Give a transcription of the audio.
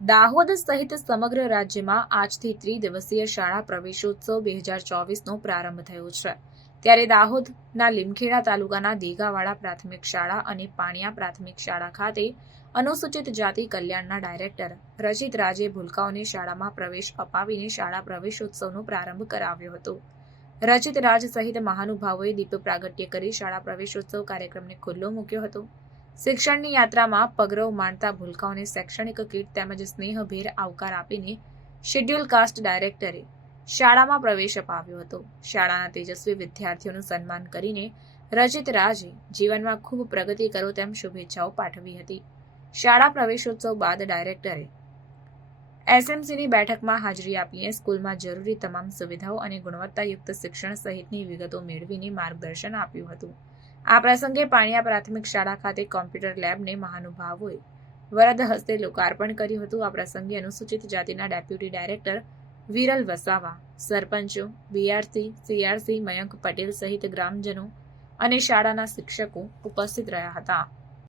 દાહોદ સહિત સમગ્ર રાજ્યમાં આજથી ત્રિદિવસીય શાળા પ્રવેશોત્સવ બે હજાર ચોવીસનો પ્રારંભ થયો છે. ત્યારે દાહોદના લીમખેડા તાલુકાના દેગાવાડા પ્રાથમિક શાળા અને પાણિયા પ્રાથમિક શાળા ખાતે અનુસૂચિત જાતિ કલ્યાણના ડાયરેક્ટર રજિત રાજે ભૂલકાઓને શાળામાં પ્રવેશ અપાવીને શાળા પ્રવેશોત્સવનો પ્રારંભ કરાવ્યો હતો. રજિત રાજ સહિત મહાનુભાવોએ દીપ પ્રાગટ્ય કરી શાળા પ્રવેશોત્સવ કાર્યક્રમને ખુલ્લો મૂક્યો હતો. શિક્ષણની યાત્રામાં પગરવ માણતા ભૂલકાઓને શૈક્ષણિક કીટ તેમજ સ્નેહભેર આવકાર આપીને શેડ્યુલ કાસ્ટ ડાયરેક્ટરે શાળામાં પ્રવેશ અપાવ્યો હતો. શાળાના તેજસ્વી વિદ્યાર્થીઓનું સન્માન કરીને રજિત રાજે જીવનમાં ખૂબ પ્રગતિ કરો તેમ શુભેચ્છાઓ પાઠવી હતી. શાળા પ્રવેશોત્સવ બાદ ડાયરેક્ટરે એસએમસીની બેઠકમાં હાજરી આપીને સ્કૂલમાં જરૂરી તમામ સુવિધાઓ અને ગુણવત્તાયુક્ત શિક્ષણ સહિતની વિગતો મેળવીને માર્ગદર્શન આપ્યું હતું. આ પ્રસંગે પાણિયા પ્રાથમિક શાળા ખાતે કોમ્પ્યુટર લેબને મહાનુભાવોએ વરદ હસ્તે લોકાર્પણ કર્યું હતું. આ પ્રસંગે અનુસૂચિત જાતિના ડેપ્યુટી ડાયરેક્ટર વિરલ વસાવા, સરપંચો બીઆરસી સીઆરસી મયંક પટેલ સહિત ગ્રામજનો અને શાળાના શિક્ષકો ઉપસ્થિત રહ્યા હતા.